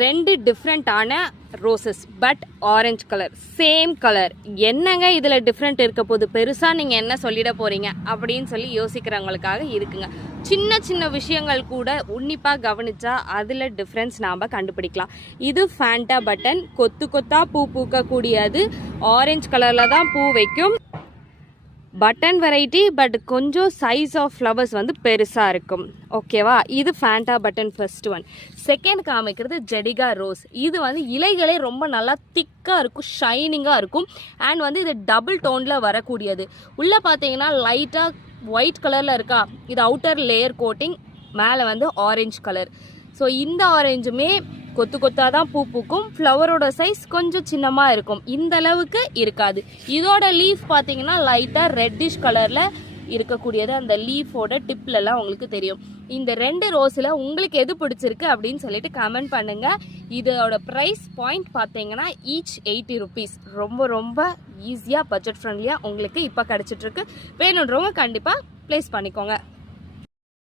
2 டிஃப்ரெண்ட்டான roses but orange colour, same colour. என்னங்க இதில் டிஃப்ரெண்ட் இருக்க போது, பெருசாக நீங்கள் என்ன சொல்லிட போகிறீங்க அப்படின்னு சொல்லி யோசிக்கிறவங்களுக்காக இருக்குங்க. சின்ன சின்ன விஷயங்கள் கூட உன்னிப்பாக கவனிச்சா அதில் டிஃப்ரென்ஸ் நாம் கண்டுபிடிக்கலாம். இது ஃபேண்டா பட்டன், கொத்து கொத்தாக பூ பூக்கக்கூடியது, ஆரஞ்சு கலரில் தான் பூ வைக்கும். பட்டன் வெரைட்டி, பட் கொஞ்சம் சைஸ் ஆஃப் ஃப்ளவர்ஸ் வந்து பெருசாக இருக்கும். ஓகேவா? இது Fanta button first one. Second காமிக்கிறது ஜெடிகா ரோஸ். இது வந்து இலைகளே ரொம்ப நல்லா திக்காக இருக்கும், ஷைனிங்காக இருக்கும். அண்ட் வந்து இது டபுள் டோனில் வரக்கூடியது. உள்ளே பார்த்தீங்கன்னா லைட்டாக ஒயிட் கலரில் இருக்கா, இது அவுட்டர் லேயர் கோட்டிங், மேலே வந்து ஆரஞ்சு கலர். ஸோ இந்த ஆரஞ்சுமே கொத்து கொத்தாக தான் பூ பூக்கும். ஃப்ளவரோட சைஸ் கொஞ்சம் சின்னமாக இருக்கும், இந்த அளவுக்கு இருக்காது. இதோட லீஃப் பார்த்தீங்கன்னா லைட்டாக ரெட்டிஷ் கலரில் இருக்கக்கூடியது, அந்த லீஃபோட டிப்லலாம் உங்களுக்கு தெரியும். இந்த 2 ரோஸில் உங்களுக்கு எது பிடிச்சிருக்கு அப்படின்னு சொல்லிட்டு கமெண்ட் பண்ணுங்கள். இதோட ப்ரைஸ் பாயிண்ட் பார்த்தீங்கன்னா ஈச் 80 ருபீஸ். ரொம்ப ரொம்ப ஈஸியாக பட்ஜெட் ஃப்ரெண்ட்லியாக உங்களுக்கு இப்போ கிடச்சிட்ருக்கு. வேணுன்றவங்க கண்டிப்பாக ப்ளேஸ் பண்ணிக்கோங்க.